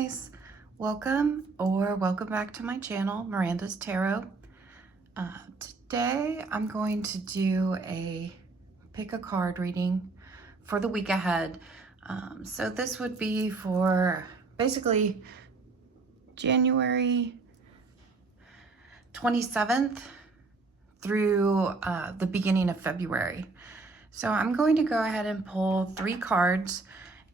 guys, welcome back to my channel, Miranda's Tarot. Today I'm going to do a pick a card reading for the week ahead. So this would be for basically January 27th through the beginning of February. So I'm going to go ahead and pull 3 cards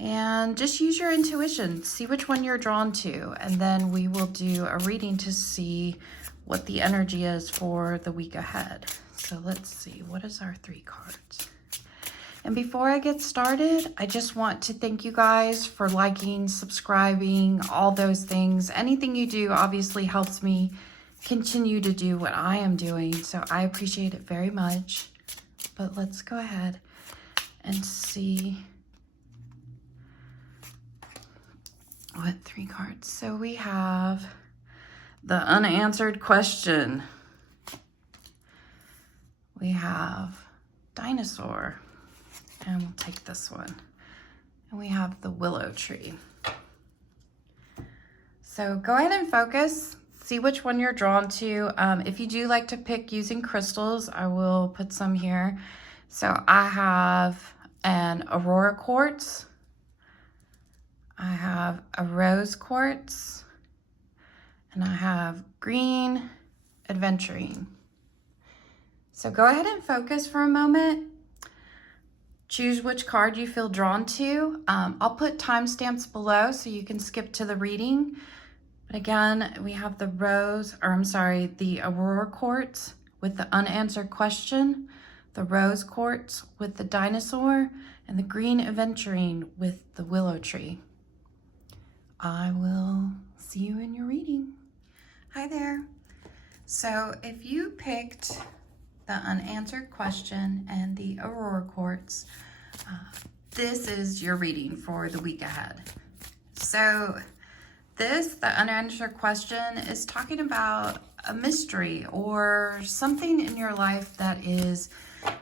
and just use your intuition, see which one you're drawn to, and then we will do a reading to see what the energy is for the week ahead. So let's see, what is our 3 cards? And before I get started, I just want to thank you guys for liking, subscribing, all those things. Anything you do obviously helps me continue to do what I am doing, so I appreciate it very much. But let's go ahead and see what 3 cards. So we have the unanswered question. We have Dinosaur, and we'll take this one. And we have the Willow tree. So go ahead and focus, see which one you're drawn to. If you do like to pick using crystals, I will put some here. So I have an Aurora quartz, I have a rose quartz, and I have green adventurine. So go ahead and focus for a moment. Choose which card you feel drawn to. I'll put timestamps below so you can skip to the reading. But again, we have the the Aurora quartz with the unanswered question, the rose quartz with the dinosaur, and the green aventurine with the willow tree. I will see you in your reading. Hi there. So if you picked the unanswered question and the Aurora quartz, this is your reading for the week ahead. So the unanswered question is talking about a mystery or something in your life that is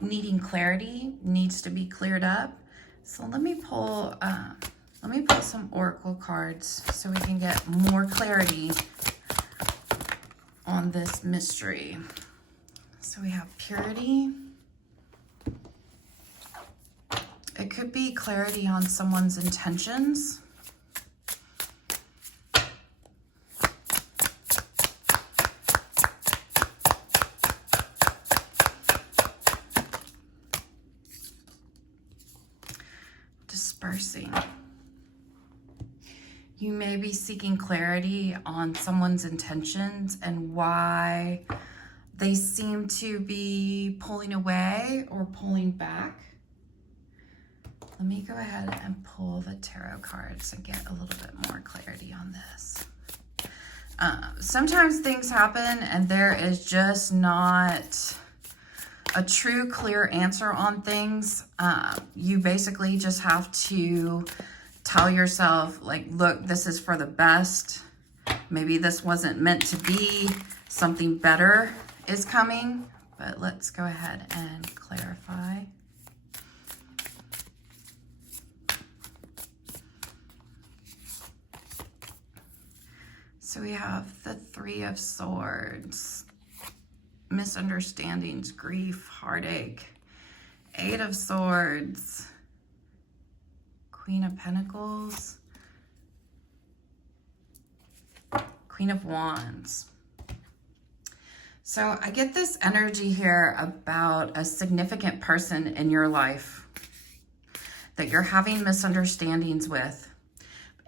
needing clarity, needs to be cleared up. So let me pull some oracle cards so we can get more clarity on this mystery. So we have purity. It could be clarity on someone's intentions. Dispersing. You may be seeking clarity on someone's intentions and why they seem to be pulling away or pulling back. Let me go ahead and pull the tarot cards and get a little bit more clarity on this. Sometimes things happen and there is just not a true clear answer on things. You basically just have to tell yourself, like, look, this is for the best. Maybe this wasn't meant to be. Something better is coming. But let's go ahead and clarify. So we have the 3 of Swords, misunderstandings, grief, heartache, 8 of Swords, Queen of Pentacles, Queen of Wands. So I get this energy here about a significant person in your life that you're having misunderstandings with,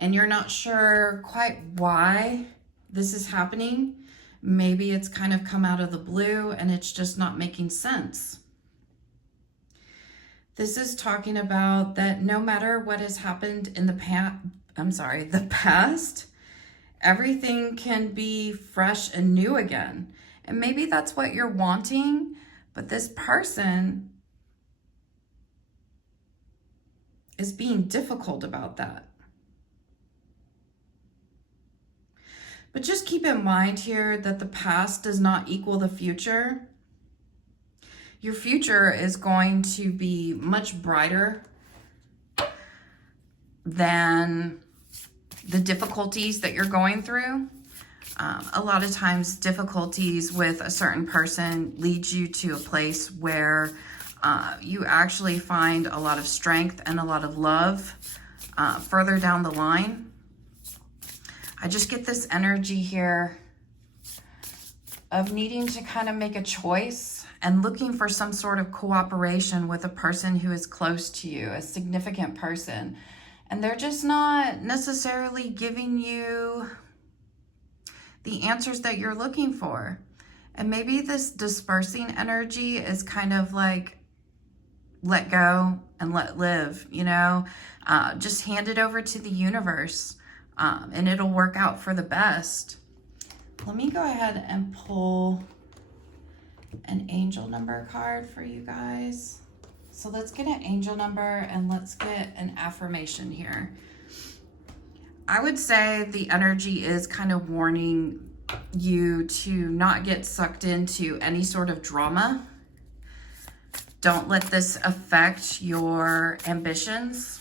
and you're not sure quite why this is happening. Maybe it's kind of come out of the blue and it's just not making sense. This is talking about that no matter what has happened in the past, everything can be fresh and new again. And maybe that's what you're wanting, but this person is being difficult about that. But just keep in mind here that the past does not equal the future. Your future is going to be much brighter than the difficulties that you're going through. A lot of times difficulties with a certain person leads you to a place where you actually find a lot of strength and a lot of love further down the line. I just get this energy here of needing to kind of make a choice and looking for some sort of cooperation with a person who is close to you, a significant person. And they're just not necessarily giving you the answers that you're looking for. And maybe this dispersing energy is kind of like, let go and let live, you know, just hand it over to the universe, and it'll work out for the best. Let me go ahead and pull an angel number card for you guys. So let's get an angel number and let's get an affirmation here. I would say the energy is kind of warning you to not get sucked into any sort of drama. Don't let this affect your ambitions.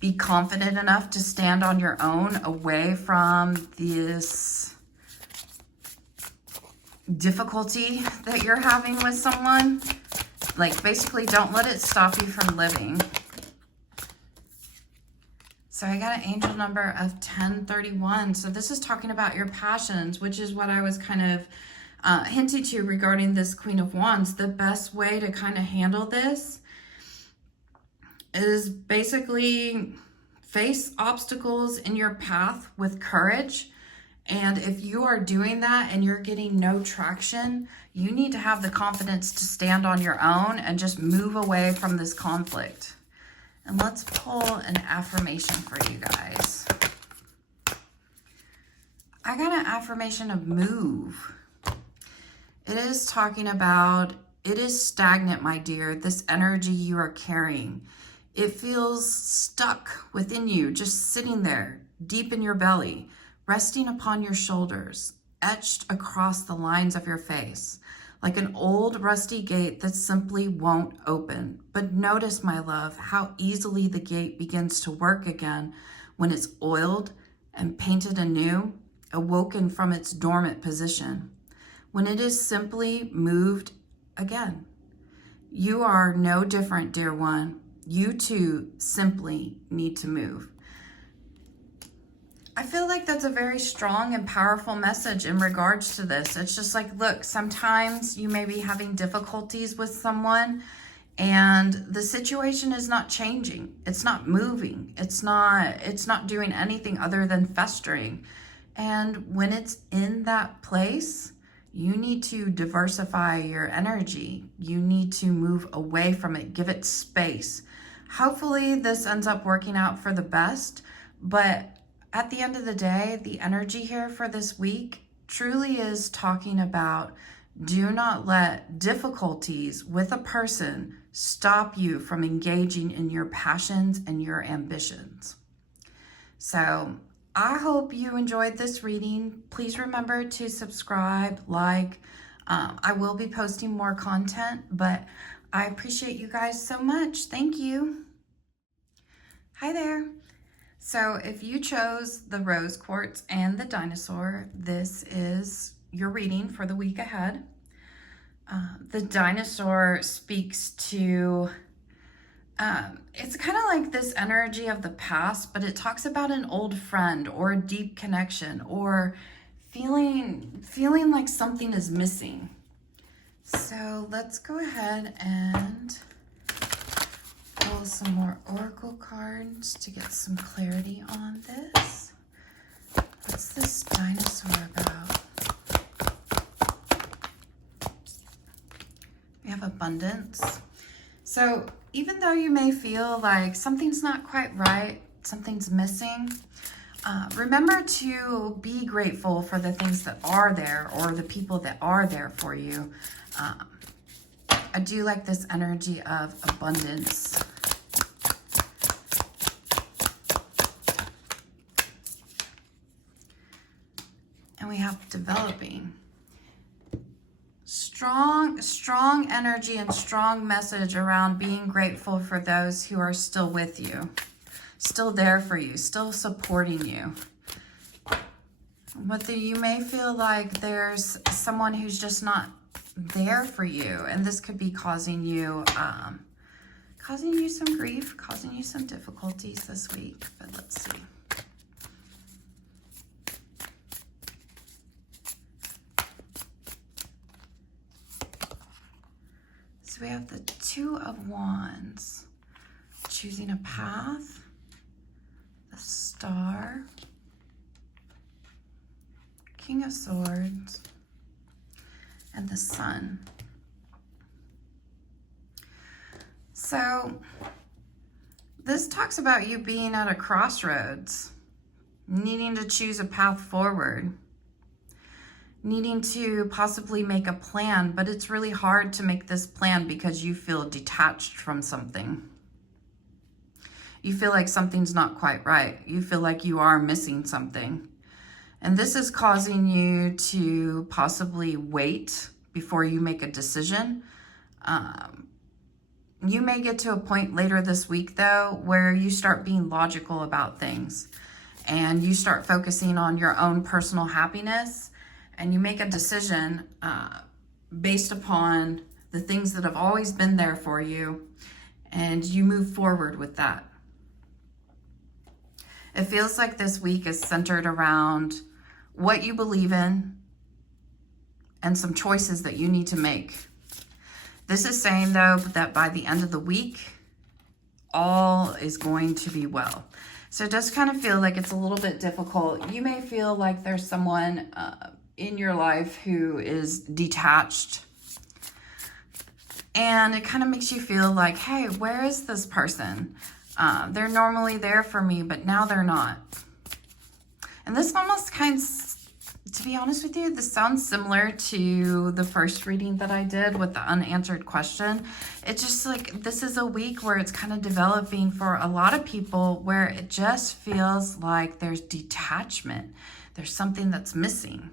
Be confident enough to stand on your own away from this difficulty that you're having with someone. Like, basically, don't let it stop you from living. So I got an angel number of 1031. So this is talking about your passions, which is what I was kind of hinting to regarding this Queen of Wands. The best way to kind of handle this is basically face obstacles in your path with courage. And if you are doing that and you're getting no traction, you need to have the confidence to stand on your own and just move away from this conflict. And let's pull an affirmation for you guys. I got an affirmation of move. It is talking about, it is stagnant, my dear, this energy you are carrying. It feels stuck within you, just sitting there, deep in your belly, resting upon your shoulders, etched across the lines of your face, like an old rusty gate that simply won't open. But notice, my love, how easily the gate begins to work again when it's oiled and painted anew, awoken from its dormant position, when it is simply moved again. You are no different, dear one. You too simply need to move. I feel like that's a very strong and powerful message in regards to this. It's just like, look, sometimes you may be having difficulties with someone and the situation is not changing. It's not moving. It's not doing anything other than festering. And when it's in that place, you need to diversify your energy. You need to move away from it, give it space. Hopefully this ends up working out for the best, but at the end of the day, the energy here for this week truly is talking about, do not let difficulties with a person stop you from engaging in your passions and your ambitions. So I hope you enjoyed this reading. Please remember to subscribe, like. I will be posting more content, but I appreciate you guys so much. Thank you. Hi there. So if you chose the rose quartz and the dinosaur, this is your reading for the week ahead. The dinosaur speaks to, it's kind of like this energy of the past, but it talks about an old friend or a deep connection or feeling like something is missing. So let's go ahead and pull some more oracle cards to get some clarity on this. What's this dinosaur about? We have abundance. So even though you may feel like something's not quite right, something's missing, remember to be grateful for the things that are there or the people that are there for you. I do like this energy of abundance. And we have developing. Strong energy and strong message around being grateful for those who are still with you. still there for you, still supporting you. But you may feel like there's someone who's just not there for you, and this could be causing you some grief, causing you some difficulties this week. But let's see. So we have the Two of Wands, choosing a path, the Star, King of Swords, and the Sun. So this talks about you being at a crossroads, needing to choose a path forward, needing to possibly make a plan, but it's really hard to make this plan because you feel detached from something. You feel like something's not quite right. You feel like you are missing something. And this is causing you to possibly wait before you make a decision. You may get to a point later this week, though, where you start being logical about things and you start focusing on your own personal happiness, and you make a decision based upon the things that have always been there for you, and you move forward with that. It feels like this week is centered around what you believe in and some choices that you need to make. This is saying, though, that by the end of the week, all is going to be well. So it does kind of feel like it's a little bit difficult. You may feel like there's someone in your life who is detached, and it kind of makes you feel like, hey, where is this person? They're normally there for me, but now they're not. And this almost to be honest with you, this sounds similar to the first reading that I did with the unanswered question. It's just like, this is a week where it's kind of developing for a lot of people where it just feels like there's detachment. There's something that's missing.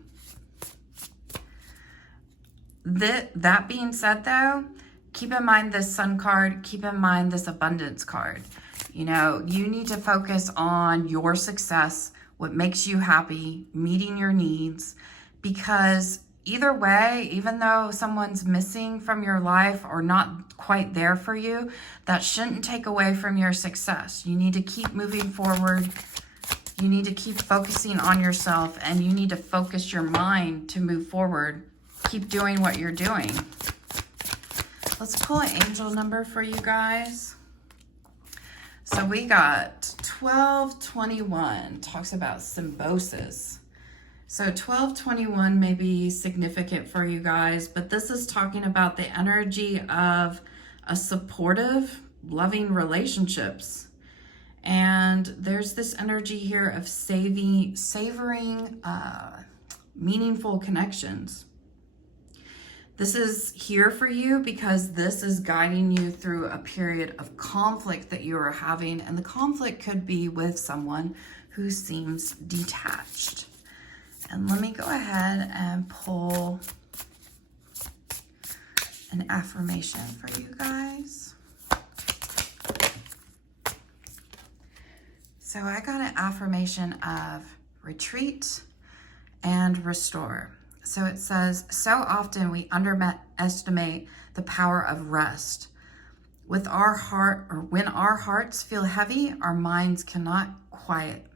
That being said, though, keep in mind this Sun card, keep in mind this Abundance card. You know, you need to focus on your success, what makes you happy, meeting your needs, because either way, even though someone's missing from your life or not quite there for you, that shouldn't take away from your success. You need to keep moving forward. You need to keep focusing on yourself, and you need to focus your mind to move forward. Keep doing what you're doing. Let's pull an angel number for you guys. So we got 1221, talks about symbiosis. So 1221 may be significant for you guys, but this is talking about the energy of a supportive, loving relationships. And there's this energy here of savoring meaningful connections. This is here for you because this is guiding you through a period of conflict that you are having, and the conflict could be with someone who seems detached. And let me go ahead and pull an affirmation for you guys. So I got an affirmation of retreat and restore. So it says, so often we underestimate the power of rest. When our hearts feel heavy, our minds cannot quiet.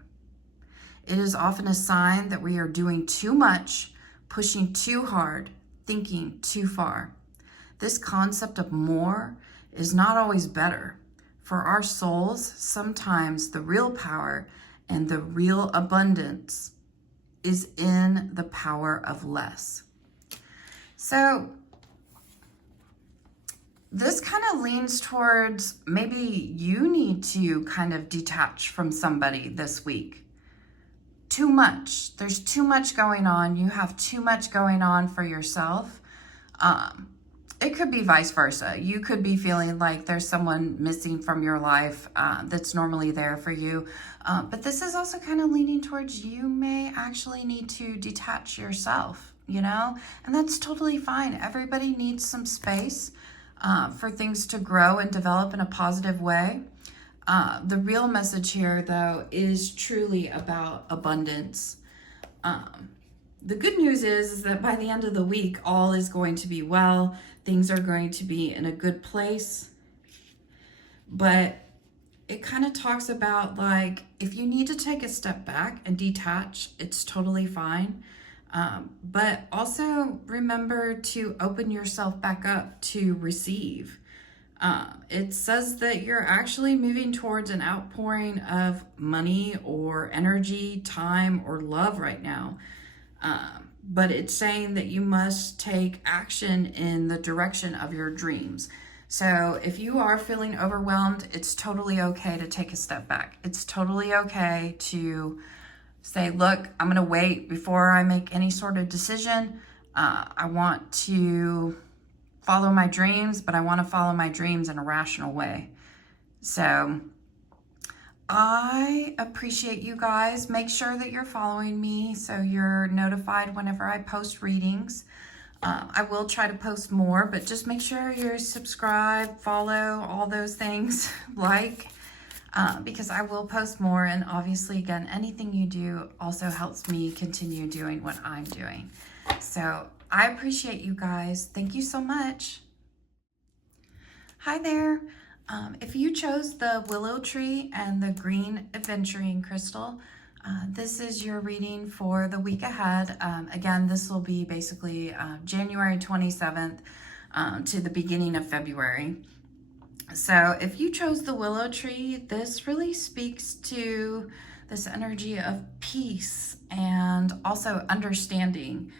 It is often a sign that we are doing too much, pushing too hard, thinking too far. This concept of more is not always better. For our souls, sometimes the real power and the real abundance is in the power of less. So this kind of leans towards maybe you need to kind of detach from somebody this week. Too much. There's too much going on. You have too much going on for yourself. It could be vice versa. You could be feeling like there's someone missing from your life that's normally there for you. But this is also kind of leaning towards you may actually need to detach yourself, you know? And that's totally fine. Everybody needs some space for things to grow and develop in a positive way. The real message here, though, is truly about abundance. The good news is that by the end of the week, all is going to be well. Things are going to be in a good place. But it kind of talks about, like, if you need to take a step back and detach, it's totally fine. But also remember to open yourself back up to receive. It says that you're actually moving towards an outpouring of money or energy, time, or love right now. But it's saying that you must take action in the direction of your dreams. So if you are feeling overwhelmed, it's totally okay to take a step back. It's totally okay to say, look, I'm going to wait before I make any sort of decision. I want to follow my dreams, but I want to follow my dreams in a rational way. So I appreciate you guys. Make sure that you're following me so you're notified whenever I post readings. I will try to post more, but just make sure you're subscribed, follow, all those things, because I will post more. And obviously, again, anything you do also helps me continue doing what I'm doing. So I appreciate you guys. Thank you so much. Hi there. If you chose the willow tree and the green adventuring crystal, this is your reading for the week ahead. Again, this will be basically January 27th to the beginning of February. So if you chose the willow tree, this really speaks to this energy of peace and also understanding.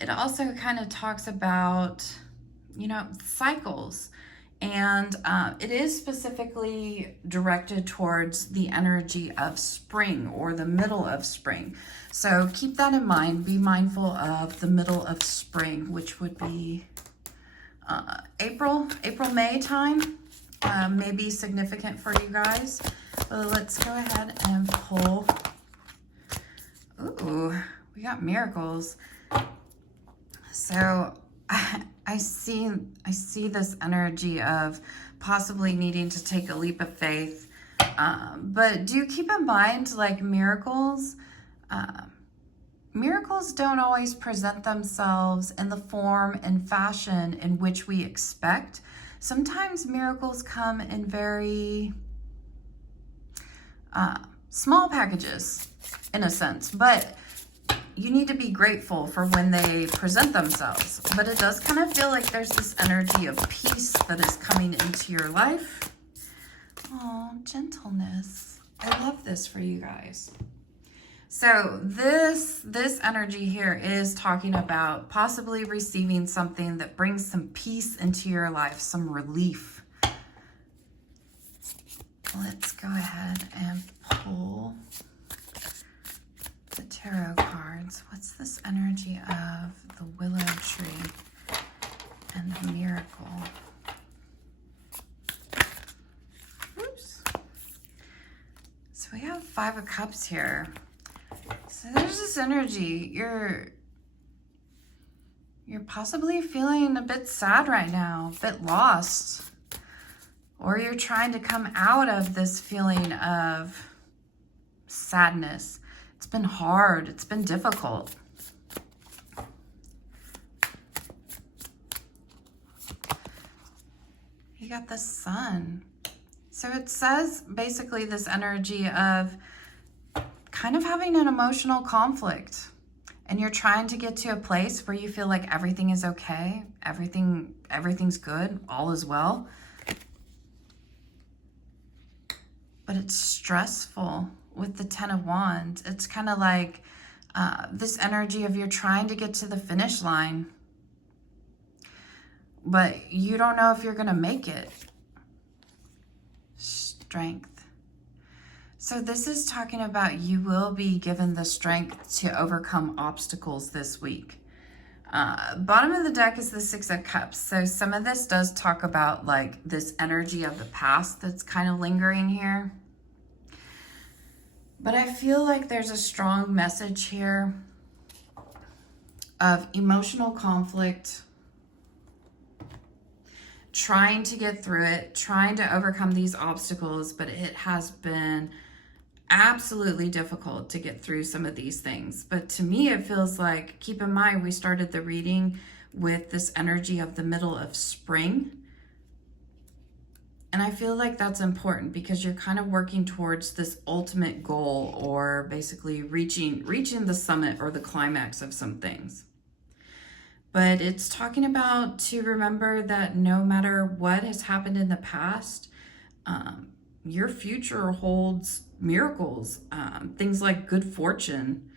It also kind of talks about, cycles. And it is specifically directed towards the energy of spring or the middle of spring. So keep that in mind. Be mindful of the middle of spring, which would be April, May time. May be significant for you guys. But let's go ahead and pull. Ooh, we got miracles. So I see this energy of possibly needing to take a leap of faith. But do keep in mind, like, miracles don't always present themselves in the form and fashion in which we expect. Sometimes miracles come in very small packages, in a sense, but you need to be grateful for when they present themselves. But it does kind of feel like there's this energy of peace that is coming into your life. Oh, gentleness. I love this for you guys. So this energy here is talking about possibly receiving something that brings some peace into your life, some relief. Let's go ahead and pull the tarot cards. What's this energy of the willow tree and the miracle? Oops. So we have 5 of Cups here. So there's this energy. You're possibly feeling a bit sad right now, a bit lost. Or you're trying to come out of this feeling of sadness. It's been hard. It's been difficult. You got the Sun. So it says basically this energy of kind of having an emotional conflict. And you're trying to get to a place where you feel like everything is okay. Everything's good. All is well. But it's stressful. With the 10 of Wands, it's kind of like this energy of you're trying to get to the finish line, but you don't know if you're going to make it. Strength. So this is talking about you will be given the strength to overcome obstacles this week. Bottom of the deck is the 6 of Cups. So some of this does talk about, like, this energy of the past that's kind of lingering here. But I feel like there's a strong message here of emotional conflict trying to get through it, trying to overcome these obstacles, but it has been absolutely difficult to get through some of these things. But to me, it feels like, keep in mind, we started the reading with this energy of the middle of spring. And I feel like that's important because you're kind of working towards this ultimate goal, or basically reaching the summit or the climax of some things. But it's talking about to remember that no matter what has happened in the past, your future holds miracles, things like good fortune.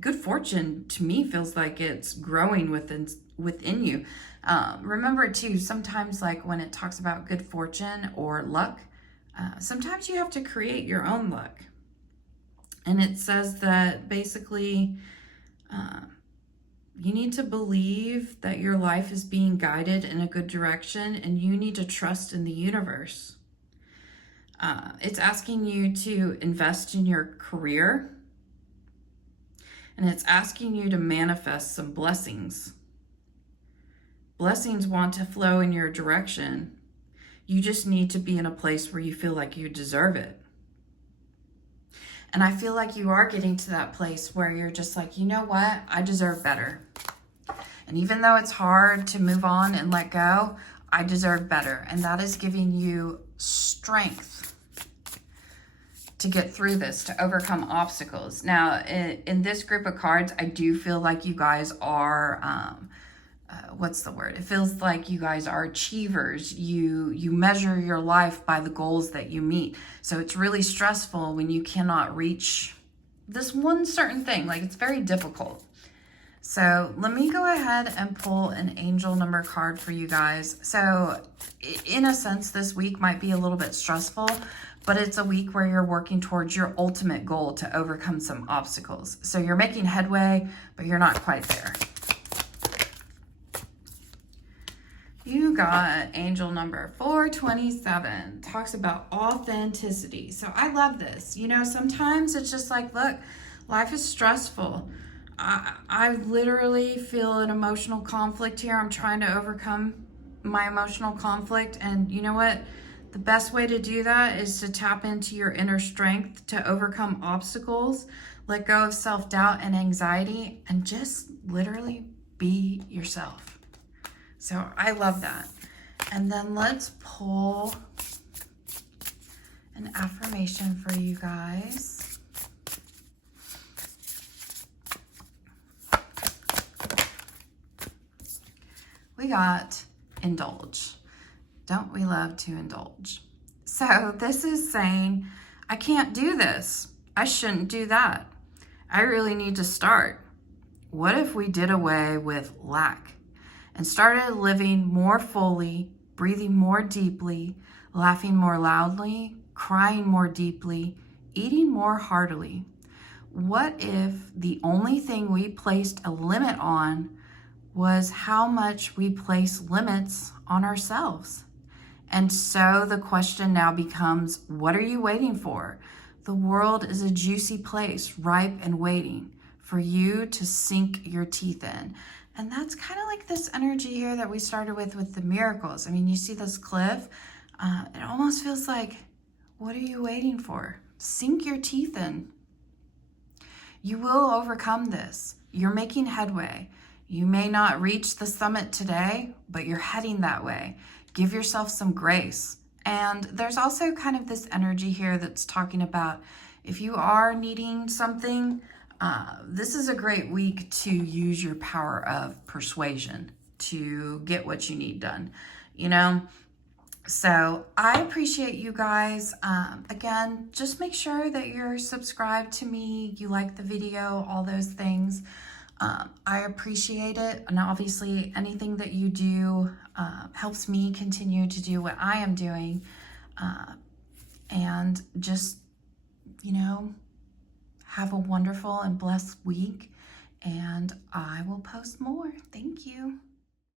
Good fortune to me feels like it's growing within you. Remember too, sometimes like when it talks about good fortune or luck, sometimes you have to create your own luck. And it says that basically you need to believe that your life is being guided in a good direction, and you need to trust in the universe. It's asking you to invest in your career, and it's asking you to manifest some blessings. Blessings want to flow in your direction. You just need to be in a place where you feel like you deserve it. And I feel like you are getting to that place where you're just like, you know what? I deserve better. And even though it's hard to move on and let go, I deserve better. And that is giving you strength to get through this, to overcome obstacles. Now, in this group of cards, I do feel like you guys are, what's the word? It feels like you guys are achievers. You measure your life by the goals that you meet. So it's really stressful when you cannot reach this one certain thing. Like, it's very difficult. So let me go ahead and pull an angel number card for you guys. So in a sense, this week might be a little bit stressful, but it's a week where you're working towards your ultimate goal to overcome some obstacles. So you're making headway, but you're not quite there. You got angel number 427, talks about authenticity. So I love this. You know, sometimes it's just like, look, life is stressful. I literally feel an emotional conflict here. I'm trying to overcome my emotional conflict. And you know what? The best way to do that is to tap into your inner strength to overcome obstacles, let go of self-doubt and anxiety, and just literally be yourself. So I love that. And then let's pull an affirmation for you guys. We got indulge. Don't we love to indulge? So this is saying, I can't do this. I shouldn't do that. I really need to start. What if we did away with lack and started living more fully, breathing more deeply, laughing more loudly, crying more deeply, eating more heartily? What if the only thing we placed a limit on was how much we place limits on ourselves? And so the question now becomes, what are you waiting for? The world is a juicy place, ripe and waiting for you to sink your teeth in. And that's kind of like this energy here that we started with the miracles. I mean, you see this cliff, it almost feels like, what are you waiting for? Sink your teeth in. You will overcome this. You're making headway. You may not reach the summit today, but you're heading that way. Give yourself some grace. And there's also kind of this energy here that's talking about if you are needing something, this is a great week to use your power of persuasion to get what you need done, you know? So I appreciate you guys. Again, just make sure that you're subscribed to me, you like the video, all those things. I appreciate it. And obviously anything that you do helps me continue to do what I am doing. And just, you know, have a wonderful and blessed week. And I will post more. Thank you.